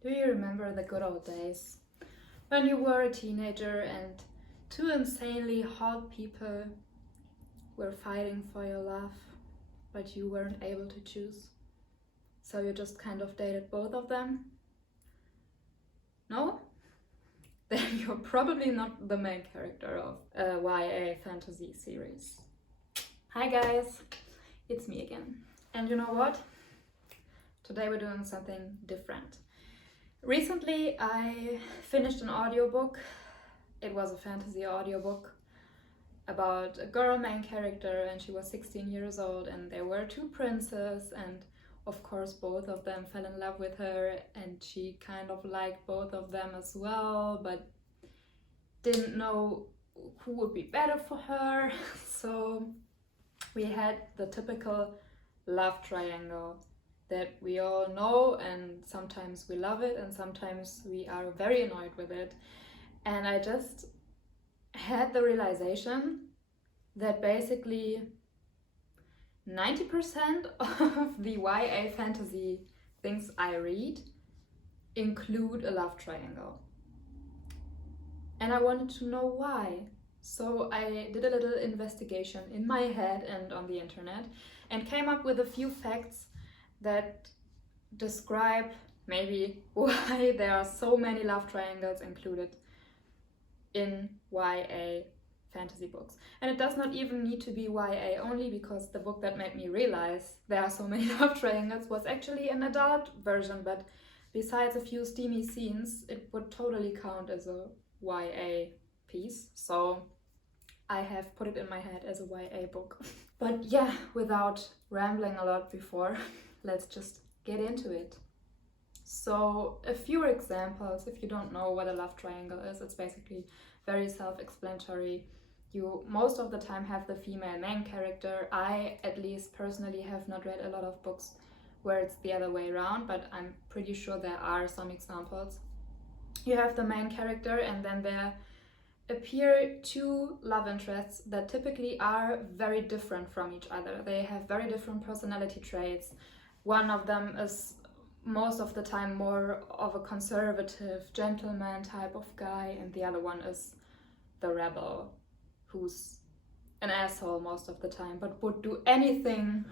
Do you remember the good old days when you were a teenager and two insanely hot people were fighting for your love, but you weren't able to choose? So you just kind of dated both of them? No? Then you're probably not the main character of a YA fantasy series. Hi guys, it's me again. And you know what? Today we're doing something different. Recently I finished an audiobook. It was a fantasy audiobook about a girl main character, and she was 16 years old, and there were two princes, and of course both of them fell in love with her, and she kind of liked both of them as well, but didn't know who would be better for her. So we had the typical love triangle that we all know, and sometimes we love it and sometimes we are very annoyed with it. And I just had the realization that basically 90% of the YA fantasy things I read include a love triangle. And I wanted to know why. So I did a little investigation in my head and on the internet and came up with a few facts that describe maybe why there are so many love triangles included in YA fantasy books. And it does not even need to be YA only, because the book that made me realize there are so many love triangles was actually an adult version, but besides a few steamy scenes, it would totally count as a YA piece. So I have put it in my head as a YA book. But yeah, without rambling a lot before, let's just get into it. So a few examples, if you don't know what a love triangle is, it's basically very self-explanatory. You most of the time have the female main character. I, at least personally, have not read a lot of books where it's the other way around, but I'm pretty sure there are some examples. You have the main character, and then there appear two love interests that typically are very different from each other. They have very different personality traits. One of them is most of the time more of a conservative gentleman type of guy, and the other one is the rebel, who's an asshole most of the time, but would do anything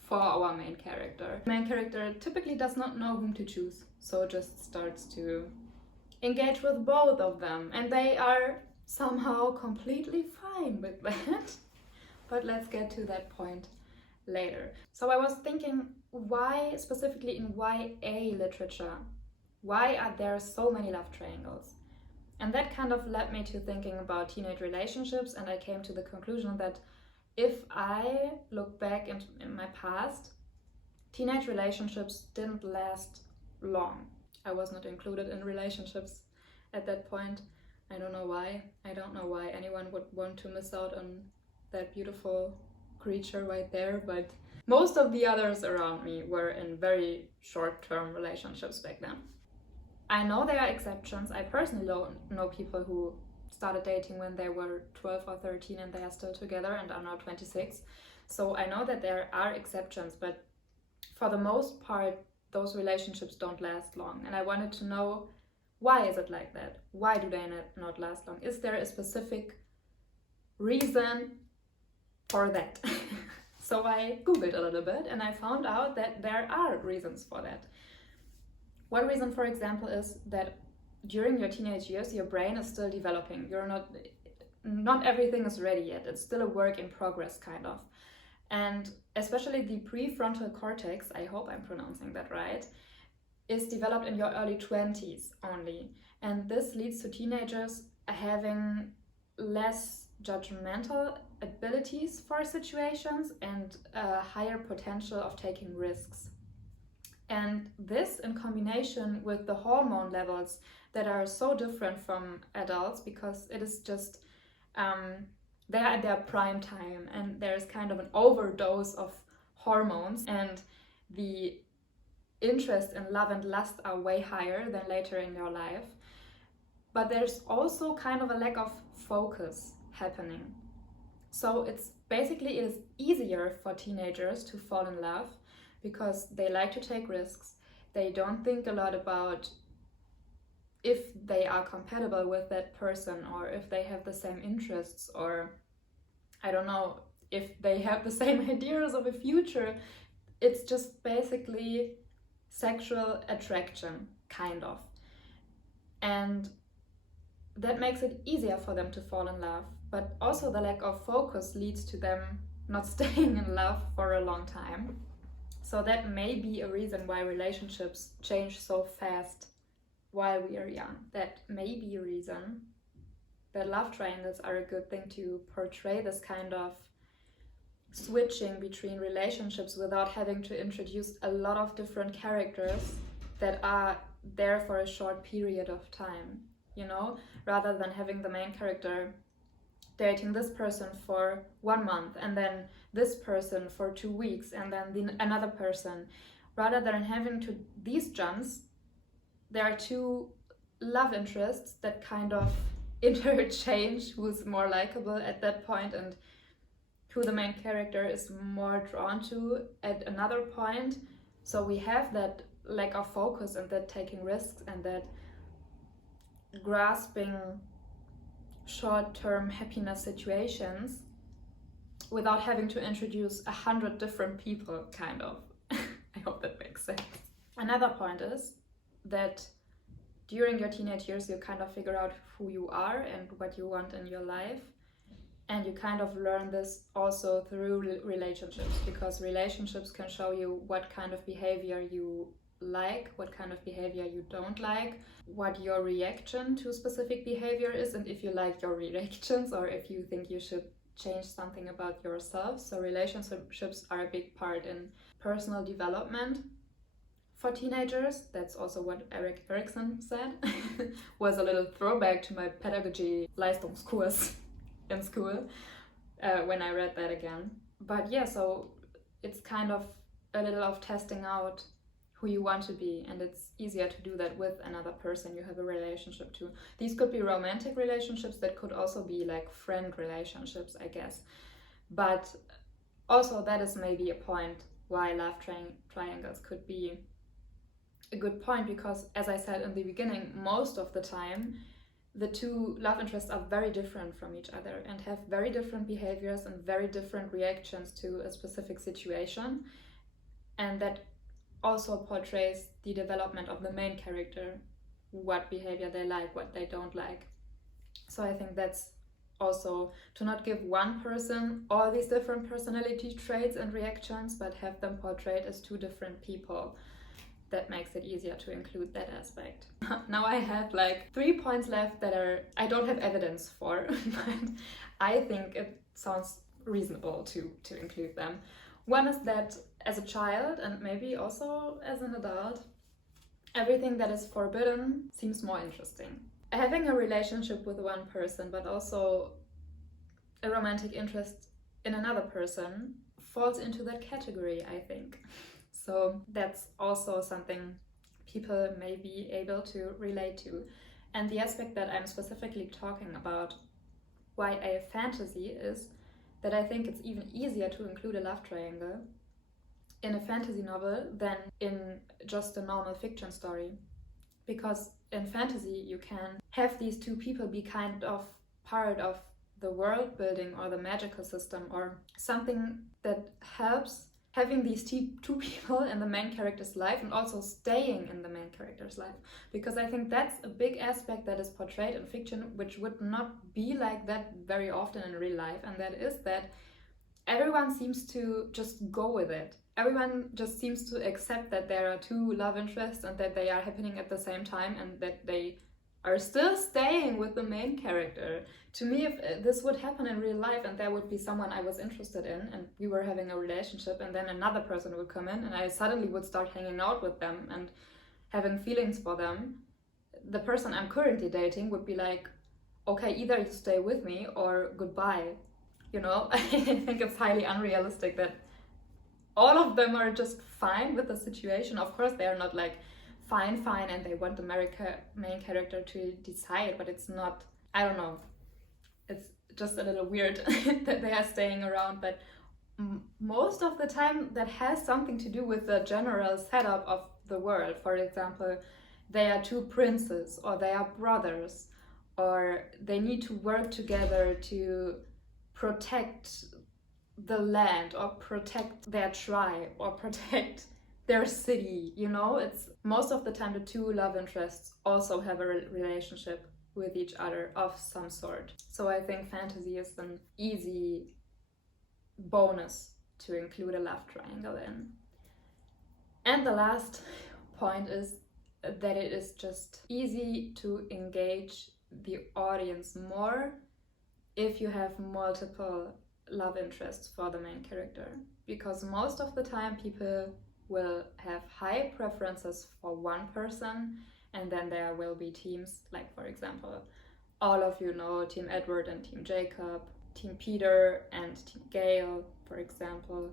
for our main character. The main character typically does not know whom to choose, so just starts to engage with both of them, and they are somehow completely fine with that. But let's get to that point later. So I was thinking, why specifically in YA literature, why are there so many love triangles? And that kind of led me to thinking about teenage relationships, and I came to the conclusion that if I look back in my past, teenage relationships didn't last long. I was not included in relationships at that point. I don't know why. I don't know why anyone would want to miss out on that beautiful creature right there, but most of the others around me were in very short-term relationships back then. I know there are exceptions. I personally know people who started dating when they were 12 or 13 and they are still together and are now 26. So I know that there are exceptions, but for the most part, those relationships don't last long. And I wanted to know, why is it like that? Why do they not last long? Is there a specific reason for that? So I googled a little bit and I found out that there are reasons for that. One reason, for example, is that during your teenage years, your brain is still developing. Not everything is ready yet. It's still a work in progress, kind of. And especially the prefrontal cortex, I hope I'm pronouncing that right, is developed in your early 20s only. And this leads to teenagers having less judgmental abilities for situations and a higher potential of taking risks. And this, in combination with the hormone levels that are so different from adults, because it is just they are at their prime time, and there's kind of an overdose of hormones, and the interest in love and lust are way higher than later in your life. But there's also kind of a lack of focus happening. So it is easier for teenagers to fall in love because they like to take risks. They don't think a lot about if they are compatible with that person, or if they have the same interests, or I don't know, if they have the same ideas of a future. It's just basically sexual attraction, kind of. And that makes it easier for them to fall in love. But also the lack of focus leads to them not staying in love for a long time. So that may be a reason why relationships change so fast while we are young. That may be a reason that love triangles are a good thing to portray this kind of switching between relationships without having to introduce a lot of different characters that are there for a short period of time, you know, rather than having the main character dating this person for 1 month and then this person for 2 weeks and then another person. Rather than having to these jumps, there are two love interests that kind of interchange who's more likable at that point and who the main character is more drawn to at another point. So we have that lack of focus and that taking risks and that grasping short-term happiness situations without having to introduce 100 different people, kind of. I hope that makes sense. Another point is that during your teenage years, you kind of figure out who you are and what you want in your life. And you kind of learn this also through relationships, because relationships can show you what kind of behavior you like, what kind of behavior you don't like, what your reaction to specific behavior is, and if you like your reactions or if you think you should change something about yourself. So relationships are a big part in personal development for teenagers. That's also what Erik Erikson said. Was a little throwback to my pedagogy Leistungskurs in school when I read that again. But yeah, so it's kind of a little of testing out who you want to be, and it's easier to do that with another person you have a relationship to. These could be romantic relationships, that could also be like friend relationships, I guess. But also that is maybe a point why love triangles could be a good point, because as I said in the beginning, most of the time the two love interests are very different from each other and have very different behaviors and very different reactions to a specific situation. And that also portrays the development of the main character, what behavior they like, what they don't like. So I think that's also to not give one person all these different personality traits and reactions, but have them portrayed as two different people. That makes it easier to include that aspect. Now I have like 3 points left that I don't have evidence for, but I think it sounds reasonable to include them. One is that as a child, and maybe also as an adult, everything that is forbidden seems more interesting. Having a relationship with one person, but also a romantic interest in another person, falls into that category, I think. So that's also something people may be able to relate to. And the aspect that I'm specifically talking about, why a fantasy, is that I think it's even easier to include a love triangle in a fantasy novel than in just a normal fiction story. Because in fantasy you can have these two people be kind of part of the world building or the magical system, or something that helps having these two people in the main character's life and also staying in the main character's life. Because I think that's a big aspect that is portrayed in fiction, which would not be like that very often in real life, and that is that everyone seems to just go with it. Everyone just seems to accept that there are two love interests and that they are happening at the same time, and that they are still staying with the main character. To me, if this would happen in real life and there would be someone I was interested in and we were having a relationship, and then another person would come in and I suddenly would start hanging out with them and having feelings for them, the person I'm currently dating would be like, okay, either you stay with me or goodbye. You know, I think it's highly unrealistic that all of them are just fine with the situation. Of course, they are not like fine, and they want the main character to decide, but it's not, I don't know, it's just a little weird that they are staying around. But most of the time that has something to do with the general setup of the world. For example, they are two princes, or they are brothers, or they need to work together to protect the land, or protect their tribe, or protect their city. You know, it's most of the time the two love interests also have a relationship with each other of some sort. So I think fantasy is an easy bonus to include a love triangle in. And the last point is that it is just easy to engage the audience more if you have multiple love interests for the main character, because most of the time people will have high preferences for one person, and then there will be teams, like for example, all of you know Team Edward and Team Jacob, Team Peter and Team Gale, for example,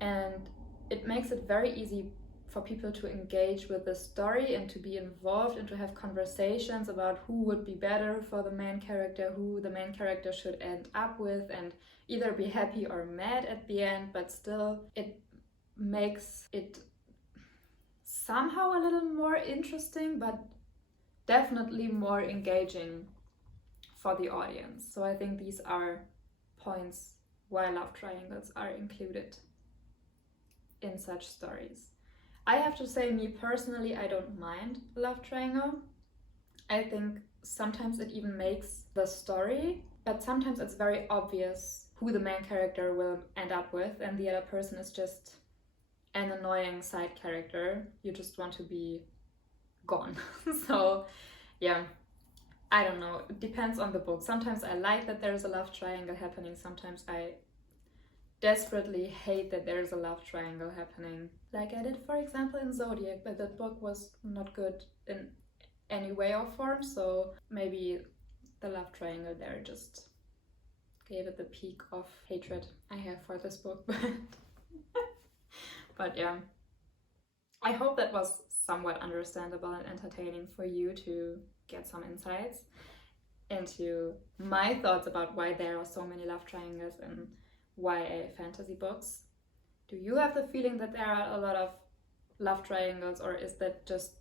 and it makes it very easy for people to engage with the story and to be involved and to have conversations about who would be better for the main character, who the main character should end up with, and either be happy or mad at the end, but still it makes it somehow a little more interesting, but definitely more engaging for the audience. So I think these are points why love triangles are included in such stories. I have to say, me personally, I don't mind a love triangle. I think sometimes it even makes the story, but sometimes it's very obvious who the main character will end up with, and the other person is just an annoying side character. You just want to be gone. So yeah, I don't know, it depends on the book. Sometimes I like that there's a love triangle happening, sometimes I desperately hate that there's a love triangle happening, like I did for example in Zodiac, but that book was not good in any way or form, so maybe the love triangle there just gave it the peak of hatred I have for this book. But yeah, I hope that was somewhat understandable and entertaining for you to get some insights into my thoughts about why there are so many love triangles in YA fantasy books. Do you have the feeling that there are a lot of love triangles, or is that just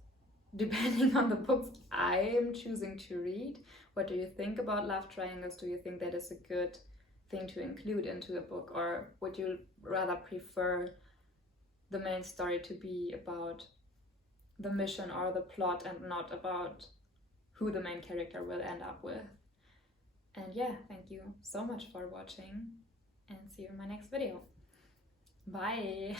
depending on the books I am choosing to read? What do you think about love triangles? Do you think that is a good thing to include into a book, or would you rather prefer the main story to be about the mission or the plot and not about who the main character will end up with? And yeah, thank you so much for watching, and see you in my next video. Bye!